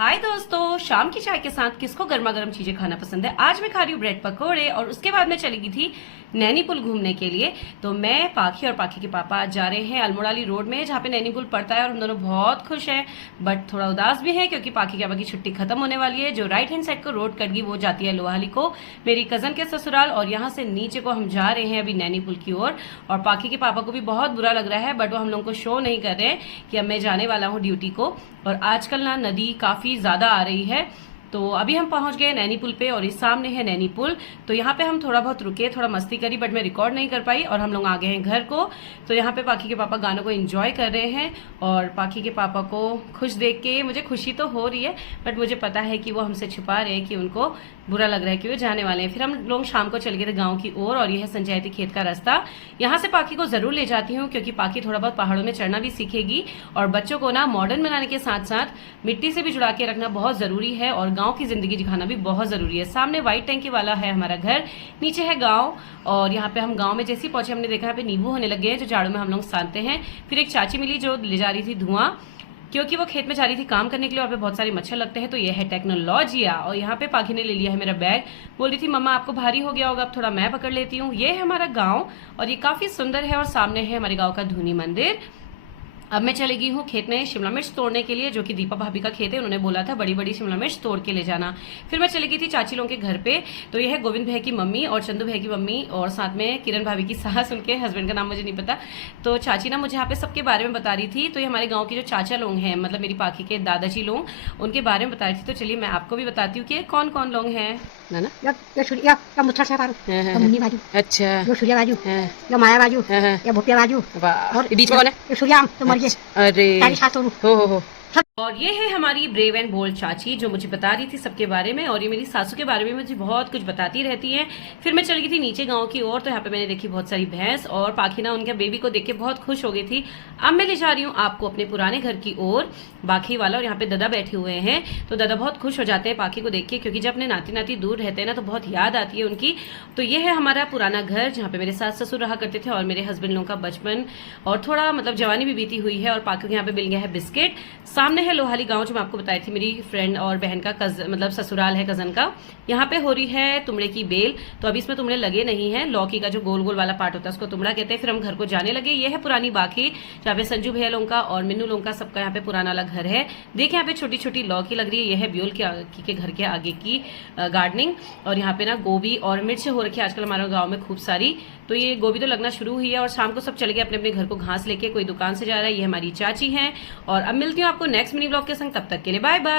हाय दोस्तों, शाम की चाय के साथ किसको गर्मा गर्म चीजें खाना पसंद है। आज मैं खा रही हूँ ब्रेड पकोड़े और उसके बाद मैं चली गई थी नैनी पुल घूमने के लिए। तो मैं, पाखी और पाखी के पापा आज जा रहे हैं अल्मोड़ाली रोड में जहाँ पे नैनी पुल पड़ता है और हम दोनों बहुत खुश हैं बट थोड़ा उदास भी हैं क्योंकि पाखी के पापा की छुट्टी खत्म होने वाली है। जो राइट हैंड साइड को रोड कट गई वो जाती है लोहाली को, मेरी कजन के ससुराल, और यहाँ से नीचे को हम जा रहे हैं अभी नैनी पुल की ओर। और पाखी के पापा को भी बहुत बुरा लग रहा है बट वो हम लोग को शो नहीं कर रहे हैं कि अब मैं जाने वाला हूँ ड्यूटी को। और आजकल ना नदी काफी ज्यादा आ रही है तो अभी हम पहुंच गए नैनी पुल पे और इस सामने है नैनी पुल। तो यहाँ पे हम थोड़ा बहुत रुके, थोड़ा मस्ती करी बट मैं रिकॉर्ड नहीं कर पाई और हम लोग आ गए हैं घर को। तो यहाँ पे पाखी के पापा गानों को एंजॉय कर रहे हैं और पाखी के पापा को खुश देख के मुझे खुशी तो हो रही है बट मुझे पता है कि वो हमसे छुपा रहे हैं कि उनको बुरा लग रहा है कि वो जाने वाले हैं। फिर हम लोग शाम को चले गए थे गाँव की ओर और यह है संचायती खेत का रास्ता। यहाँ से पाखी को जरूर ले जाती हूँ क्योंकि पाखी थोड़ा बहुत पहाड़ों में चढ़ना भी सीखेगी और बच्चों को ना मॉडर्न बनाने के साथ साथ मिट्टी से भी जुड़ा के रखना बहुत जरूरी है और गाँव की जिंदगी दिखाना भी बहुत जरूरी है। सामने व्हाइट टैंकी वाला है हमारा घर, नीचे है गांव। और यहाँ पे हम गांव में जैसे ही पहुंचे हमने देखा यहाँ पे नींबू होने लगे हैं जो जाड़ों में हम लोग सानते हैं। फिर एक चाची मिली जो ले जा रही थी धुआं क्योंकि वो खेत में जा रही थी काम करने के लिए और पे बहुत सारे मच्छर लगते हैं। तो ये है टेक्नोलॉजिया। और यहाँ पे पाखी ने ले लिया है मेरा बैग, बोल रही थी मम्मा आपको भारी हो गया होगा, अब थोड़ा मैं पकड़ लेती हूँ। ये है हमारा गाँव और ये काफी सुंदर है और सामने है हमारे गाँव का धूनी मंदिर। अब मैं चली गई हूँ खेत में शिमला मिर्च तोड़ने के लिए, जो कि दीपा भाभी का खेत है, उन्होंने बोला था बड़ी बड़ी शिमला मिर्च तोड़ के ले जाना। फिर मैं चली गई थी चाची लोगों के घर पे। तो ये है गोविंद भैया की मम्मी और चंदू भैया की मम्मी और साथ में किरण भाभी की सास, उनके हस्बैंड का नाम मुझे नहीं पता। तो चाची ना मुझे यहाँ पे सबके बारे में बता रही थी। तो ये हमारे गाँव के जो चाचा लोग हैं, मतलब मेरी पाखी के दादाजी लोग, उनके बारे में बता रही थी। तो चलिए मैं आपको भी बताती हूँ कि कौन कौन लोग हैं ना। अच्छा, और ये है हमारी ब्रेव एंड बोल्ड चाची जो मुझे बता रही थी सबके बारे में। और ये मेरी सासू के बारे में मुझे बहुत कुछ बताती रहती हैं। फिर मैं चली गई थी नीचे गांव की ओर। तो यहाँ पे मैंने देखी बहुत सारी भैंस और पाखी ना उनके बेबी को देख के बहुत खुश हो गई थी। अब मैं ले जा रही हूँ आपको अपने पुराने घर की ओर, बाकी वाला। और यहाँ पे दादा बैठे हुए हैं तो दादा बहुत खुश हो जाते हैं पाखी को देख के क्योंकि जब अपने नाती नाती दूर रहते हैं ना तो बहुत याद आती है उनकी। तो ये है हमारा पुराना घर जहाँ पे मेरे सास ससुर रहा करते थे और मेरे हस्बैंड लोगों का बचपन और थोड़ा मतलब जवानी भी बीती हुई है। और पाखी को यहाँ पे मिल गया है बिस्किट। सामने है लोहाली गांव जो मैं आपको बताई थी, मेरी फ्रेंड और बहन का मतलब ससुराल है कजन का। यहाँ पे हो रही है तुमड़े की बेल। तो अभी इसमें तुमड़े लगे नहीं है, लौकी का जो गोल गोल वाला पार्ट होता है उसको तुमड़ा कहते हैं। फिर हम घर को जाने लगे। ये है पुरानी बाकी जहाँ पे संजू भैया लोगों का और मिन्नू लोगों का सबका यहाँ पे पुराना वाला घर है। देखिए यहाँ पे छोटी छोटी लौकी लग रही है। यह है ब्यूल के घर के आगे की गार्डनिंग। और यहाँ पे ना गोभी और मिर्च हो रखी है आजकल हमारे गाँव में खूब सारी। तो ये गोभी तो लगना शुरू हुई है और शाम को सब चले गए अपने अपने घर को घास लेके, कोई दुकान से जा रहा है। ये हमारी चाची हैं और अब मिलती हूँ आपको नेक्स्ट मिनी ब्लॉग के संग। तब तक के लिए बाय बाय।